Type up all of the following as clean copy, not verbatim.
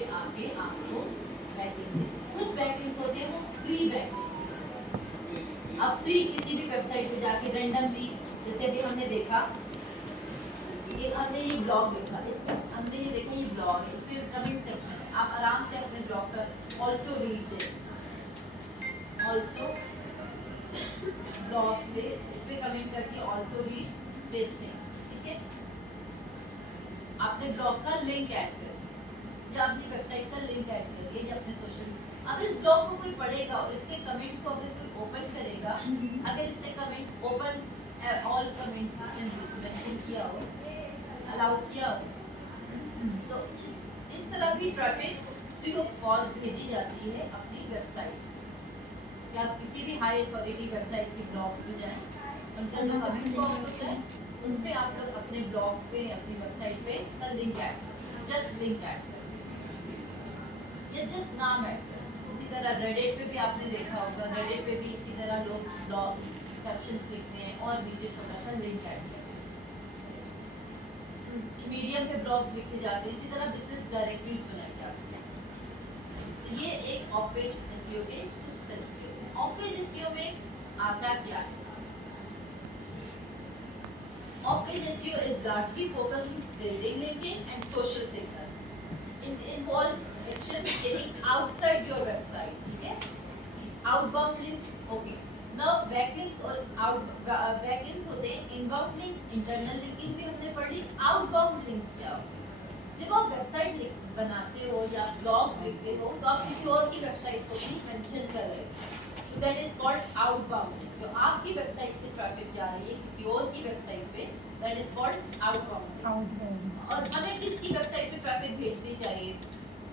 पे आके आपको बैकलिंक, कुछ बैकलिंक्स होते हैं वो फ्री बैकलिंक। अब फ्री किसी भी वेबसाइट पे जाके रैंडमली, जैसे अभी हमने देखा, ये हमने ये ब्लॉग देखा, इसमें हमने ये देखा ये ब्लॉग है, इस पे कमेंट सेक्शन है, आप आराम से अपने ब्लॉग का also read this, also blog पे इस पे कमेंट करके ऑल्सो रीड दिस थिंग, ठीक है। आपने ब्लॉग का लिंक ऐड कर दिया या अपनी वेबसाइट का लिंक ऐड कर दिया या अपने सोशल, अब इस ब्लॉग को कोई पढ़ेगा और इसके कमेंट को अगर कोई ओपन करेगा, अगर इसने comment open all comment mention किया हो, अलाउ किया हो, तो इस तरह भी ट्रैफिक फ्री ऑफ कॉस्ट भेजी जाती है अपनी वेबसाइट। या आप किसी भी हाई क्वालिटी वेबसाइट के ब्लॉग्स पे जाएं, उनका जो कमेंट बॉक्स होता है उस पे आप लोग अपने ब्लॉग पे अपनी वेबसाइट पे का लिंक ऐड करें, जस्ट लिंक ऐड करें या जस्ट नाम ऐड करें। इसी तरह रेडिट पे भी आपने देखा होगा, रेडिट पे भी इसी तरह लोग ब्लॉग कैप्शंस लिखते हैं और नीचे छोटा सा लिंक ऐड करते हैं। मीडियम पे ब्लॉग्स लिखे जाते हैं, इसी तरह बिजनेस डायरेक्टरीज बनाई जाती है। तो ये एक ऑफ पेज एसईओ के कुछ तरीके हैं। ऑफ पेज एसईओ में आता क्या है? Off-page SEO is largely focused on building linking and social signals. It involves actions taking outside your website. ठीक है? Outbound links, okay. Now backlinks और backlinks होते हैं inbound links, internal linking भी हमने पढ़ ली। Outbound links क्या होते हैं? जब आप वेबसाइट बनाते हो या ब्लॉग लिखते हो तो आप किसी और की वेबसाइट को भी मेंशन कर रहे हो, तो दैट इज कॉल्ड आउटबाउंड। जो आपकी वेबसाइट से ट्रैफिक जा रही है किसी और की वेबसाइट पे, दैट इज कॉल्ड आउटबाउंड। और हमें किसकी वेबसाइट पे ट्रैफिक भेजनी चाहिए?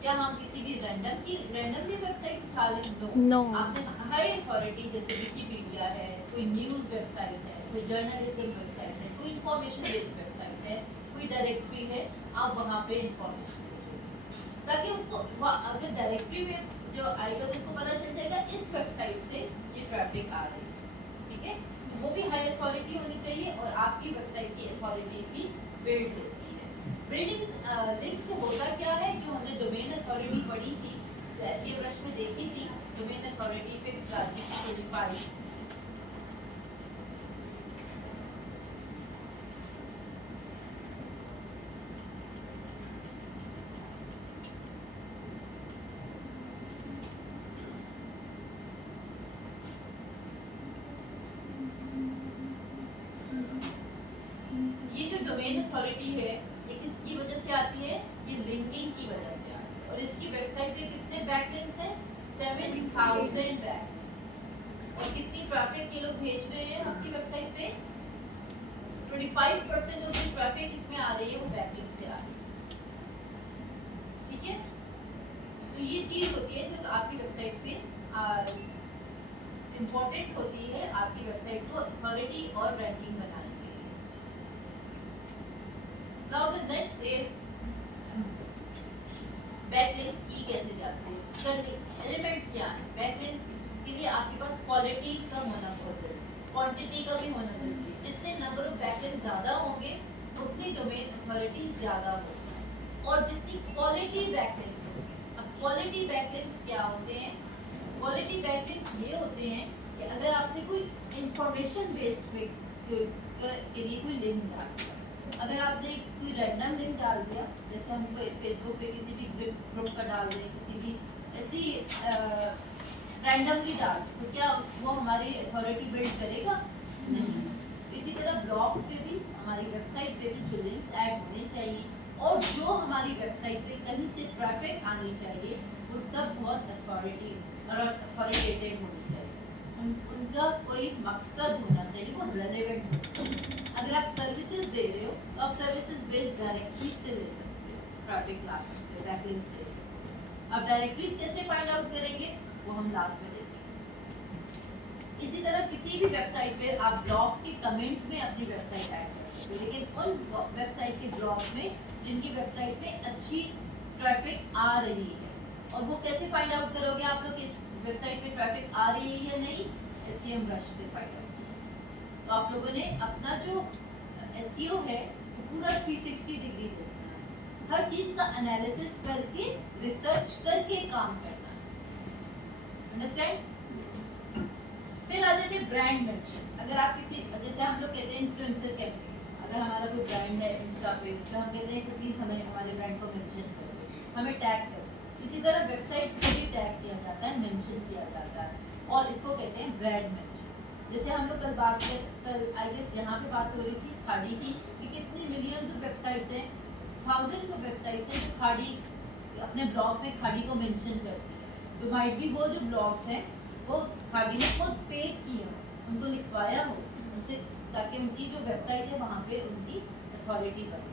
क्या हम किसी भी रैंडमली वेबसाइट उठा लें? नो। आपने हाई अथॉरिटी जैसे विकिपीडिया है, कोई न्यूज़ वेबसाइट है, कोई जर्नलिज्म वेबसाइट है, कोई इंफॉर्मेशन बेस्ड वेबसाइट है, कोई डायरेक्टरी है, आप वहाँ पे इंफॉर्मेशन ताकि उसको अगर डायरेक्टरी में जो आएगा तो उसको पता चल जाएगा इस वेबसाइट से ये ट्रैफिक आ रही है, ठीक है। तो वो भी हाई अथॉरिटी होनी चाहिए और आपकी वेबसाइट की अथॉरिटी भी बिल्ड होती है। बिल्डिंग्स लिंक से होता क्या है, जो हमने डोमेन अथॉरिटी पढ़ी थी, एसईओ ब्रश में देखी थी, domain authority fix article 25। Domain authority है, ये किसकी वजह से आती है? ये लिंकिंग की वजह से आती है। और इसकी वेबसाइट पे कितने बैकलिंक्स हैं? 7000 बैक। और कितनी ट्रैफिक ये लोग भेज रहे हैं आपकी वेबसाइट पे? 25% ऑफ द ट्रैफिक इसमें आ रही है वो बैकलिंक से आ रही है, ठीक है। तो ये चीज होती है जो आपकी वेबसाइट पे इम्पोर्टेंट होती है आपकी वेबसाइट को अथॉरिटी और रैंकिंग बनाने। Now the next is backlink की कैसे जाती है? चलिए एलिमेंट्स क्या है बैकलिंक्स के लिए? आपके पास क्वालिटी का होना बहुत जरूरी, क्वांटिटी का भी होना जरूरी। जितने नंबर ऑफ बैकलिंक ज्यादा होंगे उतनी डोमेन अथॉरिटी ज्यादा होगी और जितनी क्वालिटी बैकलिंक्स होंगे। अब क्वालिटी बैकलिंक्स क्या होते हैं? क्वालिटी बैकलिंक्स ये होते हैं कि अगर आपने कोई इंफॉर्मेशन बेस्ड पे के लिए कोई लिंक डाल दिया, अगर आपने कोई रैंडम लिंक डाल दिया, जैसे हम फेसबुक पे किसी भी ग्रुप का डाल दें, किसी भी ऐसी रैंडमली डाल, तो क्या वो हमारी अथॉरिटी बिल्ड करेगा? नहीं। इसी तरह ब्लॉग्स पे भी, हमारी वेबसाइट पे भी जो लिंक्स ऐड होने चाहिए और जो हमारी वेबसाइट पे कहीं से ट्रैफिक आनी चाहिए वो सब बहुत अथॉरिटी और अथॉरिटेटिव होनी चाहिए। उनका कोई मकसद होना चाहिए, वो रेलेवेंट हो। अगर आप सर्विसेज दे रहे हो तो आप सर्विसेज बेस्ड डायरेक्टरी से ले सकते हो, ट्रैफिक ला सकते हो, बैकलिंक्स ले सकते हो। अब डायरेक्टरीज कैसे फाइंड आउट करेंगे वो हम लास्ट में देखेंगे। इसी तरह किसी भी वेबसाइट पे आप ब्लॉग्स की कमेंट में अपनी वेबसाइट ऐड कर सकते हो, लेकिन उन वेबसाइट के ब्लॉग्स में जिनकी वेबसाइट पे अच्छी ट्रैफिक आ रही है। और वो कैसे फाइंड आउट करोगे आप लोग इस वेबसाइट पे ट्रैफिक आ रही है या नहीं? एसईएम ब्रश से फाइंड आउट। तो आप लोगों ने अपना जो एसईओ है वो पूरा 360 डिग्री देखना है, हर चीज का एनालिसिस करके, रिसर्च करके काम करना है। अंडरस्टैंड? फिर आ जाते ब्रांड मेंशन। अगर आप किसी, जैसे हम लोग कहते हैं इन्फ्लुएंसर कैंपेन, अगर हमारा कोई ब्रांड है इंस्टा पे, उस पर हम कहते हैं कि प्लीज हमें हमारे ब्रांड को मेंशन करो, हमें टैग करो। इसी तरह वेबसाइट्स को भी टैग किया जाता है, मेंशन किया जाता है, और इसको कहते हैं ब्रांड मेंशन। जैसे हम लोग कल आई गेस यहाँ पे बात हो रही थी खाड़ी की, कि कितनी मिलियंस ऑफ वेबसाइट्स हैं, थाउजेंड्स ऑफ वेबसाइट्स हैं जो खाड़ी अपने ब्लॉग्स में खाड़ी को मेंशन करती है। तो माइट भी वो जो ब्लॉग्स हैं वो खाड़ी ने खुद पेड किए हो, उनको लिखवाया हो उनसे, ताकि उनकी जो वेबसाइट है वहाँ पे उनकी अथॉरिटी बने।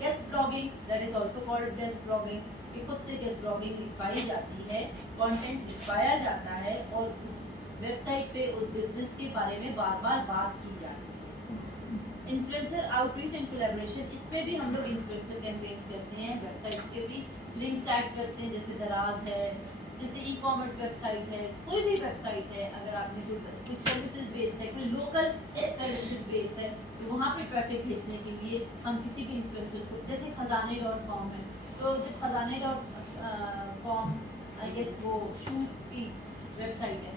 Guest blogging, that is also called guest blogging, कि खुद से गेस्ट ब्लॉगिंग लिखवाई जाती है, कंटेंट लिखवाया जाता है और उस वेबसाइट पे उस बिजनेस के बारे में बार बार बात की जाती है। इन्फ्लुएंसर आउटरीच एंड कोलैबोरेशन, इसमें भी हम लोग इन्फ्लुएंसर कैंपेन्स करते हैं, वेबसाइट्स के भी लिंक्स ऐड करते हैं, जैसे दराज है, जैसे ई कॉमर्स वेबसाइट है, कोई भी वेबसाइट है, अगर आपने कोई सर्विसेज बेस्ड है, कोई लोकल सर्विसेज बेस्ड है, तो वहाँ पे ट्रैफिक भेजने के लिए हम किसी भी इन्फ्लुएंसर को, जैसे खजाने.com है, तो जब खजाने.com आई गेस वो शूज़ की वेबसाइट है,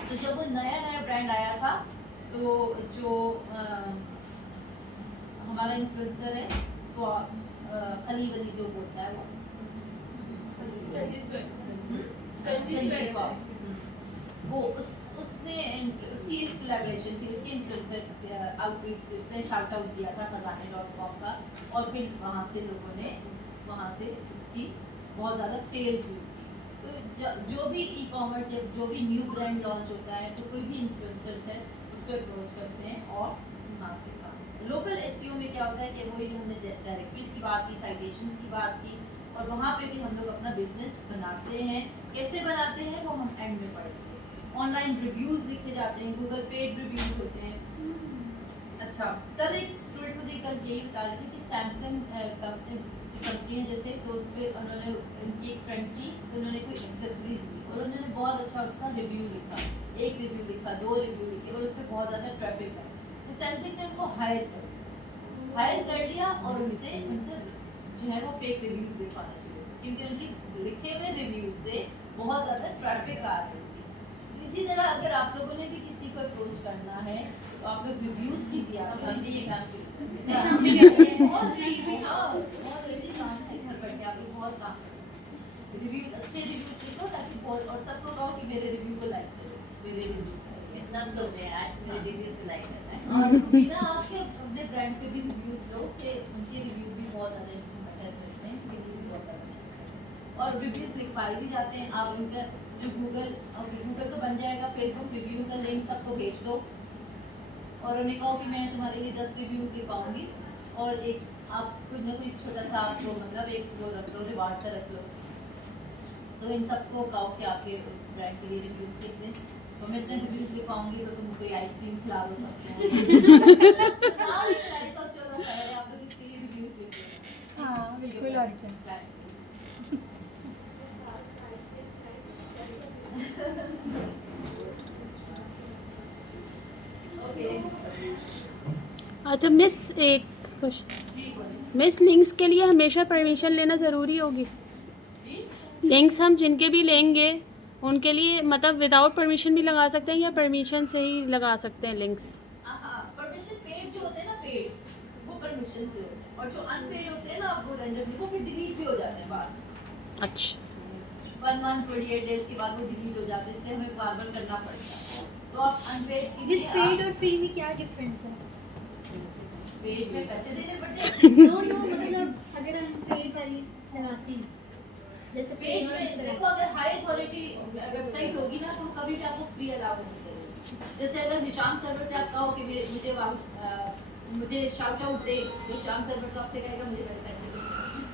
तो जब वो नया ब्रांड आया था, तो जो हमारा इन्फ्लुएंसर है अली वली जो बोलता है वो उसने उसकी कोलैबोरेशन थी, उसकी इन्फ्लुएंसर आउटरीच थी, उसने शाउट आउट दिया था खजाने.com का, और फिर वहाँ से लोगों ने वहाँ से उसकी बहुत ज़्यादा सेल हुई थी। तो जो भी ई कॉमर्स या जो भी न्यू ब्रांड लॉन्च होता है, तो कोई भी इन्फ्लुएंसर्स है उसको अप्रोच करते हैं और वहाँ से काम। लोकल एसईओ में क्या होता है कि वही हमने डायरेक्टरीज की बात की, साइटेशंस की बात की, और वहाँ पे भी हम लोग अपना बिजनेस बनाते हैं। कैसे बनाते हैं वो हम एंड में पढ़ेंगे। ऑनलाइन रिव्यूज़ लिखे जाते हैं, गूगल पेड रिव्यूज़ होते हैं। अच्छा, कल एक स्टूडेंट मुझे कल यही बता रही थी कि सैमसंग कंपनी है जैसे, तो उस पर उन्होंने, उनकी एक फ्रेंड थी, उन्होंने कोई एक्सेसरीज ली और उन्होंने बहुत अच्छा उसका रिव्यू लिखा, एक रिव्यू लिखा, 2 रिव्यू लिखे, और उस पर बहुत ज़्यादा ट्रैफिक है। तो सैमसंग ने उनको हायर कर लिया और उनसे जो है वो फेक रिव्यूज़ लिखवाना शुरू किया, क्योंकि उनकी लिखे हुए रिव्यूज से बहुत ज़्यादा ट्रैफिक आ रही थी। तो इसी तरह अगर आप लोगों ने भी किसी को अप्रोच करना है, तो आप लोग रिव्यूज़ भी दिया, बहुत इजी काम है, घर बैठ के आप लोग बहुत काम करें। रिव्यूज, अच्छे रिव्यूज लिखो, ताकि और सबको कहो कि मेरे रिव्यू को लाइक करो, मेरे रिव्यूज सब सो गए आज, मेरे रिव्यूज को लाइक करना है। और बिना आपके अपने ब्रांड पे भी रिव्यूज लो, कि उनके रिव्यूज भी बहुत ज़्यादा इंपॉर्टेंट है, रिव्यू भी बहुत ज़्यादा, और रिव्यूज लिखवाए भी जाते हैं। आप उनका जो गूगल तो बन जाएगा, फेसबुक रिव्यू का लिंक सबको भेज दो, और उन्हें कहो कि मैं तुम्हारे लिए 10 रिव्यू लिखवाऊंगी, और एक आप कुछ ना कुछ छोटा सा आपको मतलब एक जो रख लो, रिवार्ड सा रख लो। तो इन सबको कहो कि आपके उस ब्रांड के लिए रिव्यूज़ लिख दें, तो मैं इतने रिव्यूज़ लिखवाऊंगी तो तुम कोई आइसक्रीम खिला दो सबको। आप लोग इसके लिए रिव्यूज़ लिख दें। हाँ बिल्कुल, और क्या। अच्छा मिस, एक क्वेश्चन, मिस लिंक्स के लिए हमेशा परमिशन लेना ज़रूरी होगी? लिंक्स हम जिनके भी लेंगे उनके लिए मतलब विदाउट परमिशन भी लगा सकते हैं, या परमिशन से ही लगा सकते हैं लिंक्स? परमिशन पेड जो होते हैं ना, पेड वो परमिशन से होते हैं, और जो अनपेड होते हैं ना वो रैंडमली, वो फिर डिलीट भी हो जाते हैं बाद। अच्छा, 1 मंथ 28 डेज के बाद वो डिलीट हो जाते हैं, इसलिए हमें बार-बार करना पड़ता है। तो आप अनपेड के इस पेड और फ्री में क्या डिफरेंस है? पेड में पैसे देने पड़ते हैं। नो मतलब अगर हम पेड वाली लगाते हैं, जैसे पेड में देखो, अगर हाई क्वालिटी वेबसाइट होगी ना, तो कभी भी आपको फ्री अलाउ नहीं करेगी। जैसे अगर निशान सर्वर से आप कहो कि मुझे शाउट आउट दे, तो निशान सर्वर तो आपसे कहेगा मुझे मेरे पैसे दो,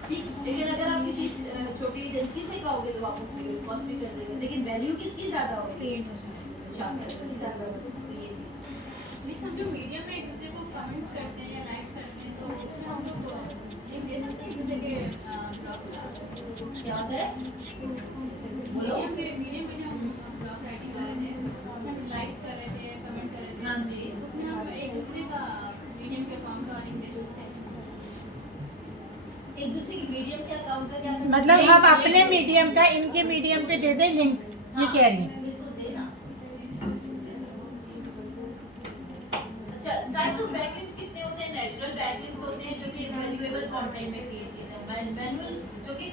ठीक। लेकिन अगर आप किसी छोटी एजेंसी से कहोगे तो आपको फ्री रिस्पॉन्स भी कर देगा, लेकिन वैल्यू किसकी ज़्यादा होगी? निशान सर्वर की ज़्यादा होगी। ये चीज़ हम जो मीडिया में एक दूसरे को कमेंट करते हैं या लाइक करते हैं, तो उसमें हम लोग लिंक दे सकते हैं एक दूसरे के ब्लॉग। क्या होता है? मीडिया में हम ब्लॉग राइटिंग कर रहे थे, हम लाइक कर रहे थे, कमेंट कर रहे थे, हाँ जी। उसमें हम एक दूसरे का मीडियम के अकाउंट का लिंक दे सकते हैं। एक दूसरे की मीडियम के अकाउंट का क्या कर सकते हैं? मतलब हम अपने मीडियम का इनके मीडियम पे दे दें लिंक, ये कह रही हैं। बिल्कुल देना। अच्छा, टाइप्स ऑफ बैकलिंक्स कितने होते हैं? नेचुरल बैकलिंक्स होते हैं जो कि वैल्यूएबल कंटेंट में क्रिएट होते हैं। मैनुअल जो कि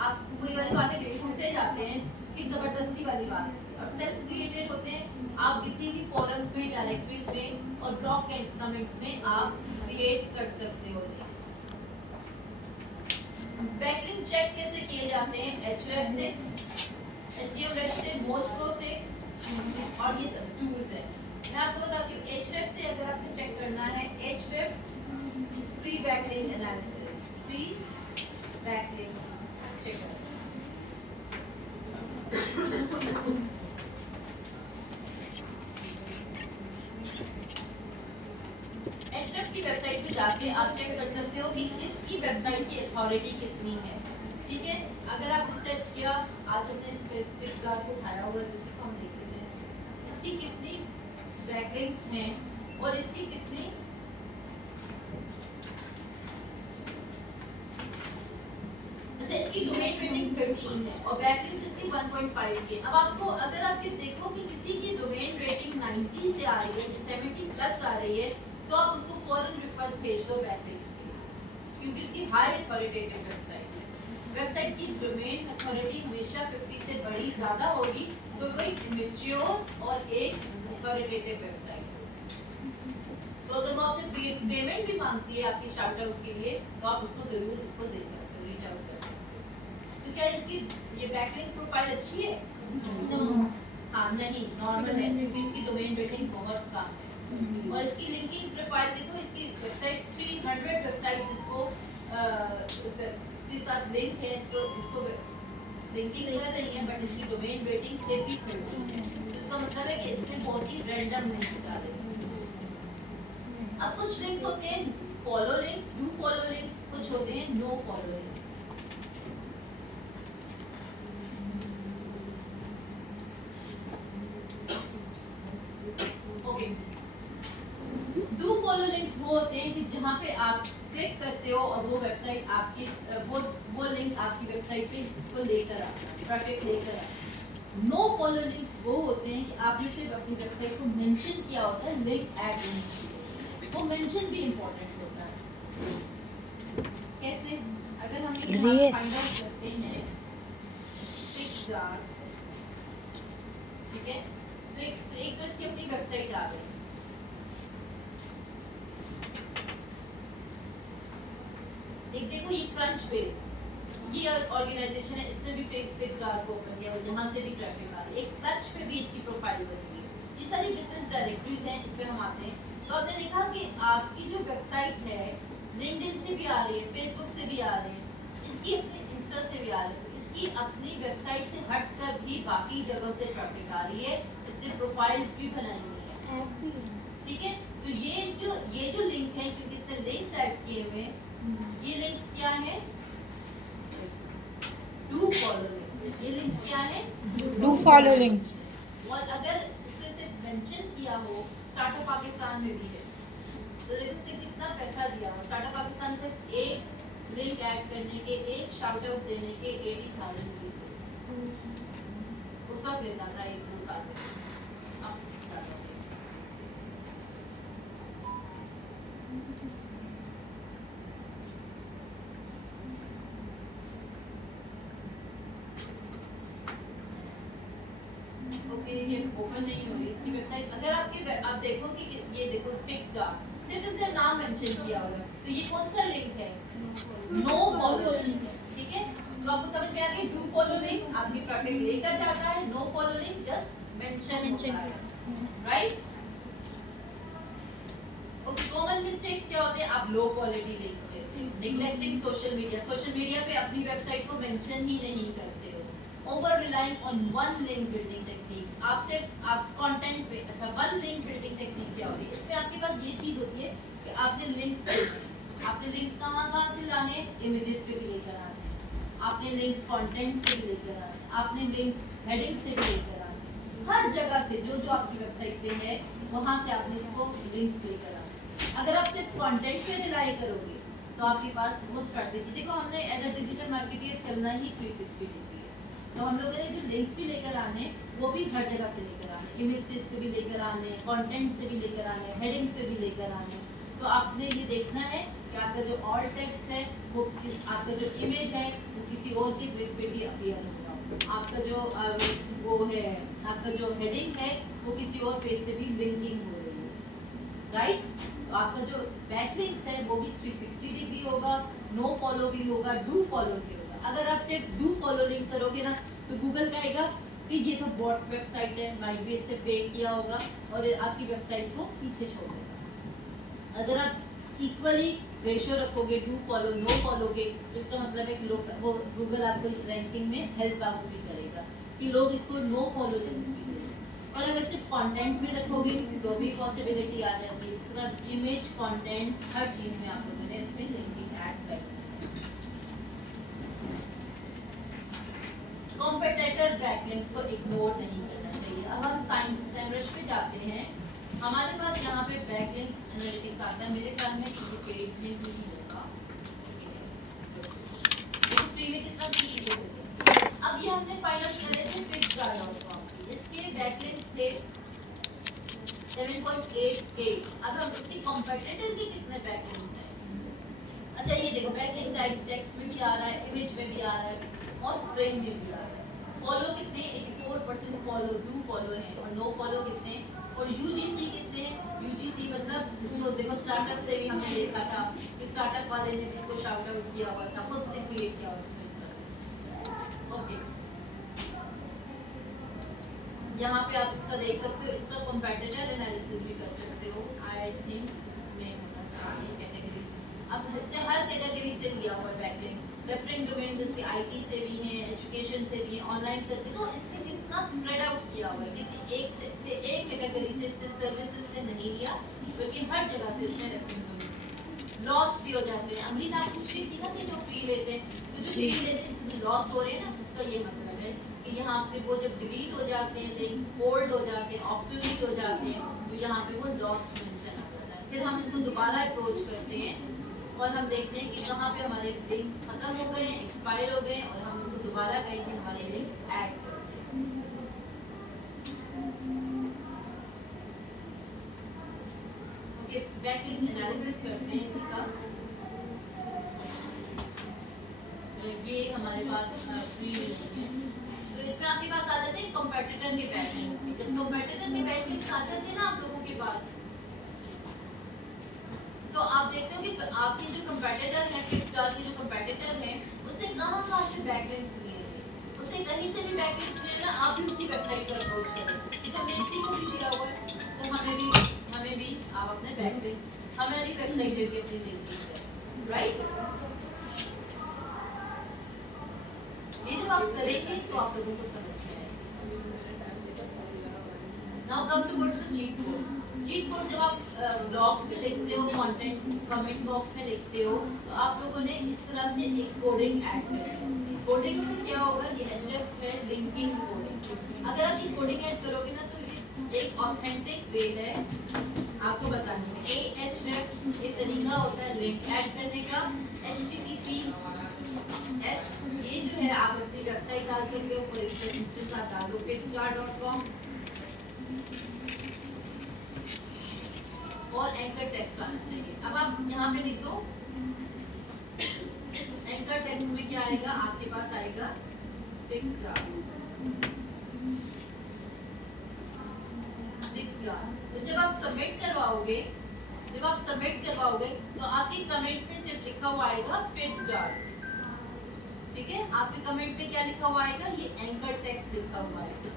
आप वही वाली बातें से जाते हैं कि जबरदस्ती वाली बात है। और सेल्फ क्रिएटेड होते हैं, आप किसी भी फोरम्स में, डायरेक्टरीज में और ब्लॉग कमेंट्स में आप क्रिएट कर सकते हो। बैकलिंक चेक कैसे किए जाते हैं? Ahrefs से, SEOrest से, Mostro से, और ये सब टूल्स हैं। मैं आपको बताती हूँ Ahrefs से अगर आपको चेक करना है, Ahrefs free backlink analysis, free backlink checker. Ahrefs की वेबसाइट पे जाके आप चेक कर सकते हो कि इसकी वेबसाइट की अथॉरिटी कितनी है। ठीक है, अगर आपने सर्च किया, आज हमने इस पिक्चर को उठाया हुआ है, जिसे हम देख लेते हैं इसकी कितनी बैकलिंक्स हैं और इसकी कितनी अच्छा इसकी डोमेन रेटिंग 13 है और बैकलिंक्स इतनी 1.5 के। अब आपको अगर आपके देखो कि किसी की डोमेन रेटिंग 90 से आ रही है, 70 प्लस आ रही है, तो आप उसको फौरन रिक्वेस्ट भेज दो बैकलिंक्स की, क्योंकि उसकी हाई अथॉरिटेटिव वेबसाइट है। वेबसाइट की डोमेन अथॉरिटी हमेशा 50 से बड़ी ज़्यादा होगी, तो वो एक मैच्योर और एक अथॉरिटेटिव वेबसाइट है। तो अगर वो आपसे पेमेंट भी मांगती है आपकी शाउट आउट के लिए, तो आप उसको ज़रूर इसको दे सकते हो, रीच आउट कर सकते हो। तो क्या इसकी ये बैकलिंक प्रोफाइल अच्छी है? हाँ नहीं, नॉर्मल है, क्योंकि इसकी डोमेन रेटिंग बहुत कम है। और इसकी लिंकिंग प्रोफाइल देखो, इसकी वेबसाइट 300 वेबसाइट्स इसको इसके साथ लिंक है, इसको लिंकिंग कर रही है, बट इसकी डोमेन रेटिंग फिर भी 13 है। इसका मतलब है कि इसने बहुत ही रैंडम लिंक्स डाले हैं। अब कुछ लिंक्स होते हैं follow links, do follow links, कुछ होते हैं no follow links. Okay, do follow links वो होते हैं कि जहाँ पे आप क्लिक करते हो और वो वेबसाइट आपकी वो लिंक आपकी वेबसाइट पे इसको लेकर आता है, ट्रैफिक लेकर आता है। नो फॉलो लिंक्स वो होते हैं कि आपने सिर्फ अपनी वेबसाइट को मेंशन किया होता है, लिंक ऐड नहीं किया। वो मेंशन भी इम्पोर्टेंट होता है। कैसे? अगर हम ये फाइंड आउट करते हैं पिक्चर, ठीक है, तो एक तो इसकी अपनी वेबसाइट आ गई। एक देखो ये क्रंच बेस, ये ऑर्गेनाइजेशन है, इसने भी पिक्चर को ओपन किया, जहाँ से भी ट्रैफिक आ रही है। एक क्रंच पे भी इसकी प्रोफाइल बनी हुई है। ये सारी बिजनेस डायरेक्टरीज हैं, इस पे हम आते हैं। तो आपने देखा कि आपकी जो वेबसाइट है लिंक्डइन से भी आ रही है, फेसबुक से भी आ रही है, इसकी अपनी इंस्टा से भी आ रही है, इसकी अपनी वेबसाइट से हटकर भी बाकी जगह से ट्रैफिक आ रही है। इसने प्रोफाइल्स भी बनाई हुई है, ठीक है। तो ये जो लिंक है, क्योंकि इसने लिंक्स ऐड किए हुए हैं, ये लिंक्स क्या है? Do follow links. ये लिंक्स क्या है? Do follow links. और अगर इसने सिर्फ मेंशन किया हो, स्टार्टअप पाकिस्तान में भी है, तो देखो इसने कितना पैसा दिया हो। स्टार्टअप पाकिस्तान से एक लिंक ऐड करने के, एक शाउट आउट देने के 80,000 उस वक्त देता था, 1-2 साल में। ये ओपन नहीं हो रही इसकी वेबसाइट। अगर आप देखो कि ये देखो फिक्स डार्क, सिर्फ इसने नाम मेंशन किया हुआ है, तो ये कौन सा लिंक है? नो फॉलो लिंक है, ठीक है। तो आपको समझ में आ गई, डू फॉलो लिंक आपकी ट्रैफिक लेकर जाता है, no follow link just mention, right. Okay, common mistakes क्या होते हैं? आप लो क्वालिटी लिंक्स लेते हो, नेग्लेक्टिंग सोशल मीडिया पे अपनी वेबसाइट को मेंशन ही नहीं करते हो, over relying on one link building technique. आप कंटेंट पे, अच्छा वन लिंक बिल्डिंग टेक्निक क्या होती है? इसमें आपके पास ये चीज होती है कि आपने लिंक्स कहाँ से लाने? इमेजेस पे भी लेकर आने, आपने लिंक्स कंटेंट से भी लेकर आने, आपने लिंक्स हेडिंग से भी लेकर आने, हर जगह से जो आपकी वेबसाइट पे है वहां से आपने इसको लिंक्स लेकर आने। अगर आप सिर्फ कंटेंट पे रिलाई करोगे तो आपके पास वो स्ट्रैटेजी, देखो हमने एज अ डिजिटल मार्केटर चलना ही 360 डिग्री है, तो हम लोगों ने जो लिंक्स भी लेकर आने वो भी हर जगह से लेकर आने, इमेजेस से भी लेकर आने, कंटेंट से भी लेकर आने, हेडिंग्स पे भी लेकर आने। तो आपने ये देखना है कि आपका जो ऑल टेक्स्ट है वो आपका जो इमेज है वो किसी और के पेज पे भी अपीयर होगा, आपका जो वो है आपका जो हेडिंग है वो किसी और पेज से भी लिंकिंग हो रही है, राइट। तो आपका जो बैकलिंक्स है वो भी 360 डिग्री होगा, नो फॉलो भी होगा, डू फॉलो भी होगा। अगर आप सिर्फ डू फॉलो लिंक करोगे ना तो गूगल कहेगा कि ये तो बॉट वेबसाइट है, माइट भी इससे पे किया होगा और आपकी वेबसाइट को पीछे छोड़ देगा। अगर आप इक्वली रेशियो रखोगे डू फॉलो नो फॉलो के, तो इसका मतलब है कि लोग वो गूगल आपको रैंकिंग में हेल्प आपको भी करेगा कि लोग इसको नो फॉलो लिंक्स भी देंगे। और अगर सिर्फ कंटेंट में रखोगे तो भी पॉसिबिलिटी आ जाती है। इस तरह इमेज कंटेंट हर चीज़ में आप लोगों ने इसमें लिंकिंग ऐड कर कॉम्पिटिटर बैकलिंक्स को इग्नोर नहीं करना चाहिए। अब हम SEMrush पे जाते हैं, हमारे पास यहाँ पे बैकलिंक्स एनालिटिक्स आता है, मेरे ख्याल में किसी पेज में भी होगा, तो फ्री में कितना किसी को देते हैं। अब ये हमने फाइंड आउट करे थे Flipkart.com, इसके बैकलिंक्स थे 7.8K। अब हम इसके कॉम्पिटिटर के कितने बैकलिंक्स हैं। अच्छा ये देखो बैकलिंक टाइप टेक्स्ट में भी आ रहा है, इमेज में भी आ रहा है और फ्रेम में भी आ रहा है। फॉलो कितने 84% फॉलो डू फॉलो है और नो फॉलो कितने, और यूजीसी कितने, यूजीसी मतलब इसको देखो स्टार्टअप से भी हमने देखा था कि स्टार्टअप वाले ने भी इसको शाउट आउट किया हुआ था, खुद से क्रिएट किया हुआ था इस तरह से। ओके यहाँ पे आप इसका देख सकते हो, इसका कंपैटिटर एनालिसिस भी कर सकते हो। आई थिंक इसमें होना चाहिए कैटेगरीज, अब इसने हर कैटेगरी से लिया हुआ बैकलिंक, रेफरेंस डोमेन जिसके आईटी से भी हैं, एजुकेशन से भी है, ऑनलाइन से भी, तो इसने कितना स्प्रेड आउट किया हुआ है कि एक कैटेगरी से इसने सर्विसेज से नहीं लिया बल्कि हर जगह से इसने रेफरेंस डोमेन। लॉस्ट भी हो जाते हैं, अमरीन आप पूछ रही थी ना कि जो फ्री लेते हैं, तो जो फ्री लेते हैं जिसमें लॉस्ट हो रहे हैं ना, इसका ये मतलब है कि यहाँ पे वो जब डिलीट हो जाते हैं, लिंक्स ओल्ड हो जाते हैं, ऑब्सोलीट हो जाते हैं, तो यहाँ पे वो लॉस्ट मेंशन आ जाता है। फिर हम इनको दोबारा अप्रोच करते हैं और हम देखते हैं कि कहाँ पे हमारे लिंक्स खत्म हो गए हैं, एक्सपायर हो गए हैं, और हम उनको दोबारा कहें कि हमारे लिंक्स ऐड करते हैं। ओके बैकलिंक एनालिसिस करते हैं इसी का। ये हमारे पास फ्री लिंक है, तो इसमें आपके पास आ जाते हैं कंपैटिटर के बैकलिंक्स भी। जब कंपैटिटर के बैकलिंक्स आ जाते हैं ना आप लोगों के पास, तो आप देखते हो कि आपके जो कंपैटिटर है फिक्सस्टार के जो कंपैटिटर है उसने कहाँ से बैकलिंक्स लिए हैं, उसने कहीं से भी बैकलिंक्स लिए ना, आप भी उसी वेबसाइट पर अप्रोच करें। तो मेसी को भी दिया हुआ है तो हमें भी आप अपने बैकलिंक्स हमारी वेबसाइट पे भी अपनी लिंकिंग करें, राइट। ये जब आप करेंगे तो आप लोगों को समझ में आएगा। Now come towards the cheat code. Cheat code जब आप ब्लॉग्स में लिखते हो, कंटेंट कमेंट बॉक्स में लिखते हो, तो आप लोगों ने इस तरह से एक कोडिंग ऐड करनी है। कोडिंग से क्या होगा, ये HF है लिंकिंग कोडिंग। अगर आप ये कोडिंग ऐड करोगे ना तो ये एक ऑथेंटिक वे है आपको बताने में। AHF ये तरीका होता है लिंक ऐड करने का। HTTPS ये जो है आप अपनी वेबसाइट डाल सकते हो, फॉर इंस्टेंस आप डाल दो Flipkart.com और एंकर टेक्स्ट आना चाहिए। अब आप यहाँ पे लिख दो एंकर टेक्स्ट में क्या आएगा, आपके पास आएगा Flipkart। तो जब आप सबमिट करवाओगे तो आपके कमेंट में सिर्फ लिखा हुआ आएगा Flipkart, ठीक है। आपके कमेंट में क्या लिखा हुआ आएगा, ये एंकर टेक्स्ट लिखा हुआ आएगा।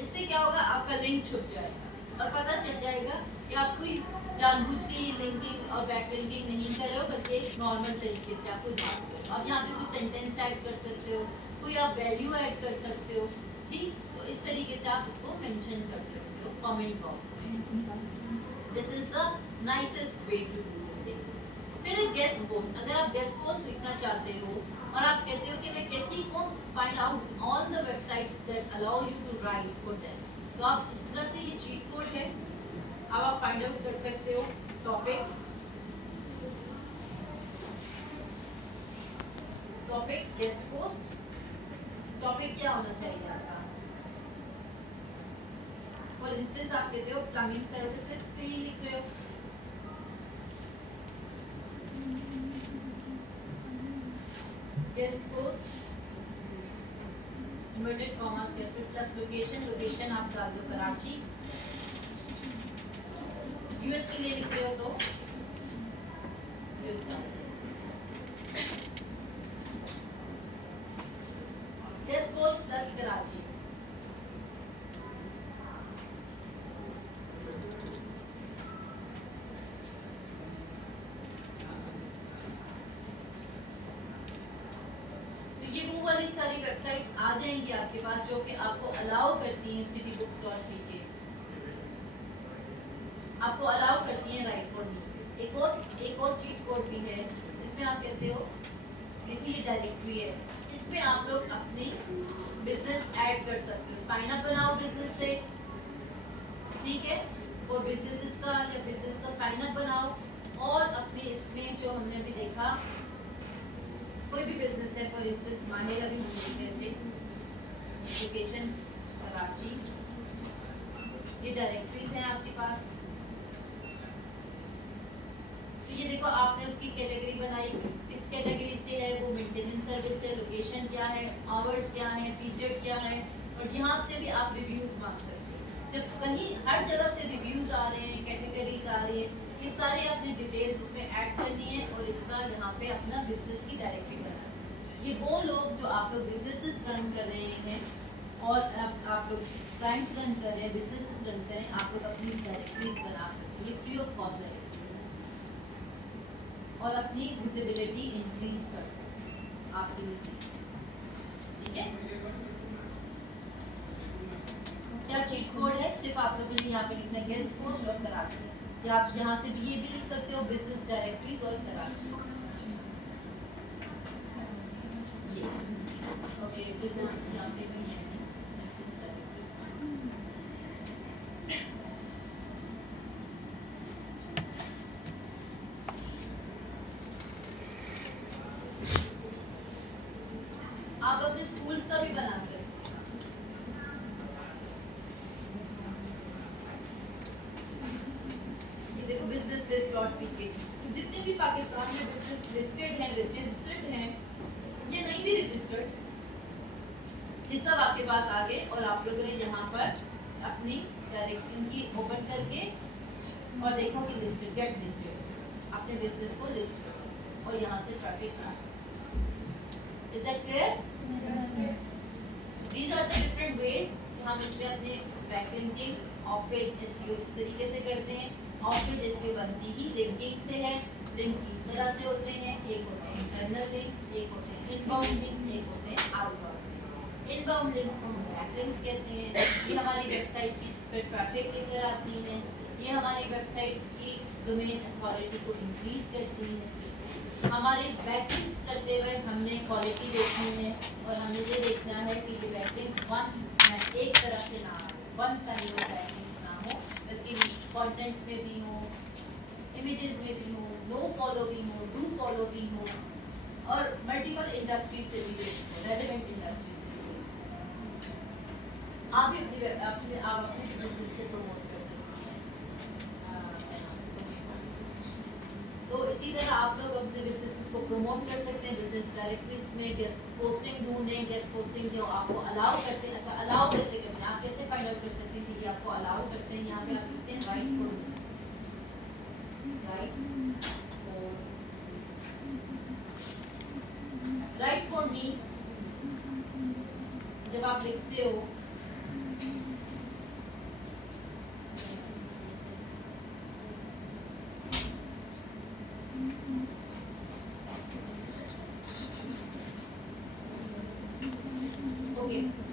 इससे क्या होगा, आपका लिंक छुप जाएगा और पता चल जाएगा कि आप कोई जानबूझ के ये लिंकिंग और बैकलिंकिंग नहीं कर रहे हो, बल्कि एक नॉर्मल तरीके से आपको बात करो। आप यहाँ पे कोई सेंटेंस ऐड कर सकते हो, कोई आप वैल्यू ऐड कर सकते हो, ठीक। तो इस तरीके से आप इसको मेंशन कर सकते हो कमेंट बॉक्स में। This is the nicest way to do things. फिर गेस्ट पोस्ट, अगर आप गेस्ट पोस्ट लिखना चाहते हो और आप कहते हो कि मैं कैसे को find out all the websites that allow you to write for them, तो आप इस तरह से ये चीट कोड है, अब आप फाइंड आउट कर सकते हो topic topic guest post, topic क्या होना चाहिए आपका? फॉर इंस्टेंस आप कहते हो प्लम्बिंग सर्विसेज पे ही लिख रहे हो, गेस्ट पोस्ट इन्वर्टेड कॉमास के प्लस लोकेशन, लोकेशन आप डाल दो कराची, यूएस के लिए लिख रहे हो तो गेस्ट पोस्ट प्लस कराची। वाली सारी वेबसाइट्स आ जाएंगी आपके पास जो कि आपको अलाउ करती हैं citybook.me के, आपको अलाउ करती हैं राइट फॉर मी। एक और चीट कोड भी है जिसमें आप कहते हो देखिए डायरेक्टरी है, इसमें आप लोग अपनी बिजनेस ऐड कर सकते हो, साइन अप बनाओ बिजनेस से, ठीक है, और बिजनेसेस का या बिजनेस का साइन अप बनाओ और अपने इसमें जो हमने अभी देखा कोई भी बिजनेस है, फॉर इंस्टेंस मानेगा भी हम देखते थे लोकेशन कराची, ये डायरेक्टरीज हैं आपके पास। तो ये देखो आपने उसकी कैटेगरी बनाई, किस कैटेगरी से है, वो मेंटेनेंस सर्विस है, लोकेशन क्या है, आवर्स क्या है, पीरियड क्या है, और यहाँ से भी आप रिव्यूज मांग सकते हैं। जब कहीं हर जगह से रिव्यूज आ रहे हैं, कैटेगरीज आ रही है, ये सारे अपनी डिटेल्स इसमें ऐड करनी है और इसका यहाँ पे अपना बिजनेस की डायरेक्टरी बनाना है। ये वो लोग जो आप लोग बिजनेसेस रन कर रहे हैं और आप लोग क्लाइंट्स रन कर रहे हैं, बिजनेसेस रन कर रहे हैं, आप लोग अपनी डायरेक्टरीज बना सकते हैं, ये फ्री ऑफ कॉस्ट है और अपनी विजिबिलिटी इंक्रीज कर सकते हैं आपके लिए, ठीक है। क्या चीट कोड है, सिर्फ आप लोगों ने यहाँ पे लिखना है गेस्ट पोस्ट और कराची, या आप यहाँ से भी ये भी लिख सकते हो बिजनेस डायरेक्टरीज और कराची, ये ओके बिजनेस यहाँ पे भी है आप अपने स्कूल्स का भी बना सकते हैं। ये देखो बिजनेस बेस्ड .pk, तो जितने भी पाकिस्तान में बिजनेस लिस्टेड हैं, रजिस्टर्ड हैं या नहीं भी रजिस्टर्ड, ये सब आपके पास आ गए और आप लोगों ने यहाँ पर अपनी डायरेक्ट इनकी ओपन करके और देखो कि लिस्टेड, गेट लिस्टेड, अपने बिजनेस को लिस्ट कर सकते और यहाँ से ट्रैफिक आ। Is that clear? Yes. These are the different ways कि हम इसमें अपने बैकलिंकिंग, ऑफ पेज SEO इस तरीके से करते हैं। ऑफ पेज SEO बनती ही लिंकिंग से है। लिंक तीन तरह से होते हैं, एक होते हैं इंटरनल लिंक्स, एक होते हैं इनबाउंड लिंक्स, एक होते हैं आउटबाउंड। इनबाउंड लिंक्स को हम बैकलिंक्स कहते हैं, ये हमारी वेबसाइट की पर ट्रैफिक लेकर आती हैं, ये हमारी वेबसाइट की डोमेन अथॉरिटी को इंक्रीज करती हैं। हमारे बैकलिंक्स करते हुए हमने क्वालिटी देखनी है और हमें ये देखना है कि ये बैकलिंक्स एक तरह से ना हो, वन काइंड ऑफ बैकलिंक्स ना हो, बल्कि कंटेंट्स में भी हो, इमेजेस में भी हो, नो फॉलो भी हो, डू फॉलो भी हो और मल्टीपल इंडस्ट्री से भी हो, रेलेवेंट इंडस्ट्री से भी। आप भी अपने बिजनेस को प्रमोट कर सकती हैं। तो इसी तरह आप लोग अपने बिजनेस को प्रमोट कर सकते हैं। बिजनेस डायरेक्टरीज में गेस्ट पोस्टिंग ढूंढें, गेस्ट पोस्टिंग जो आपको अलाउ करते हैं। अच्छा, अलाउ कैसे करते हैं, आप कैसे फाइंड आउट कर सकते हैं कि ये आपको अलाउ करते हैं? यहाँ पे आप लिखते हैं right for right for me. जब आप लिखते हो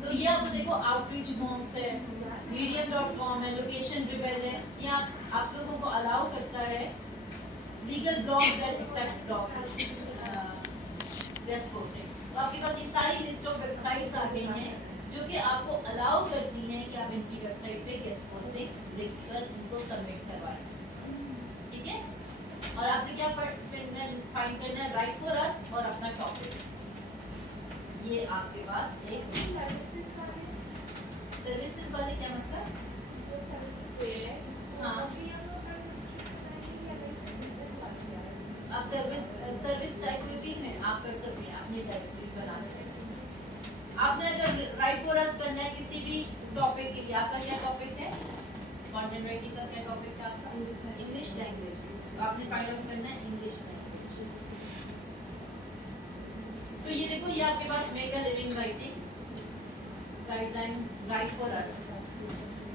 तो ये आपको देखो आउटरीच बॉम्ब्स है, medium.com है, लोकेशन रिबेल है, ये आप लोगों को अलाउ करता है legal blogs that accept blog guest posting. तो आपके पास ये सारी लिस्ट ऑफ वेबसाइट्स आ गई हैं जो कि आपको अलाउ करती हैं कि आप इनकी वेबसाइट पे गेस्ट पोस्टिंग लिखकर इनको सबमिट करवाएं, ठीक है। और आपने क्या फाइंड करना है? राइट फॉर अस और अपना टॉपिक। ये आपके पास एक सर्विसेज वाले क्या मतलब? हाँ, आप सर्विस चाहे कोई भी है आप कर सकते हैं, अपनी डायरेक्टरीज बना सकते हैं। आपने अगर राइट फॉर अस करना है किसी भी टॉपिक के लिए, आपका क्या टॉपिक है? कंटेंट राइटिंग का क्या टॉपिक है आपका? English language. तो आपने फाइंड आउट करना है इंग्लिश लैंग्वेज। तो ये देखो, ये आपके पास make a living writing guidelines right for us,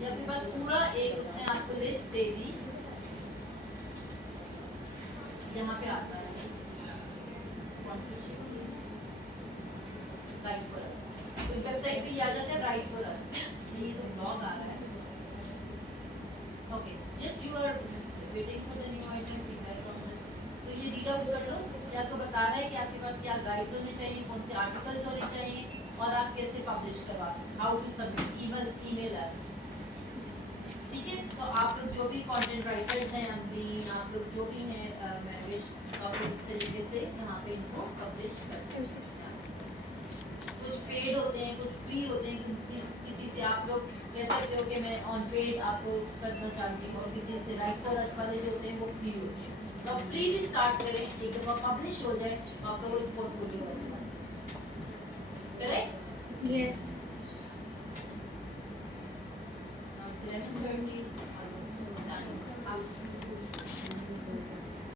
ये आपके पास पूरा एक उसने आपको लिस्ट दे दी। यहाँ पे आता है राइट फॉर अस, तो वेबसाइट पे ये आ जाता है राइट फॉर अस। ये तो ब्लॉग आ रहा है। Okay, just you are waiting for the new item feedback from the, तो ये रीड आउट कर लो। ये आपको बता रहा है कि आपके पास क्या गाइड होने चाहिए, कौन से आर्टिकल्स होने चाहिए और आप कैसे पब्लिश करवा सकते, how to submit, email us. ठीक है, तो आप लोग जो भी कंटेंट राइटर्स हैं, अमीन आप लोग जो भी हैं, महविश, आप लोग इस तरीके से यहाँ पे इनको पब्लिश कर सकते हैं। कुछ पेड होते हैं, कुछ फ्री होते हैं। किसी से आप लोग कह सकते हो कि मैं ऑन पेड आपको करना चाहती हूँ, और किसी से राइट फॉर अस वाले जो होते हैं वो फ्री होते हैं। तो आप फ्री भी स्टार्ट करें, एक दफ़ा पब्लिश हो जाए तो आपका वो पोर्टफोलियो बन जाए। करेक्ट? यस।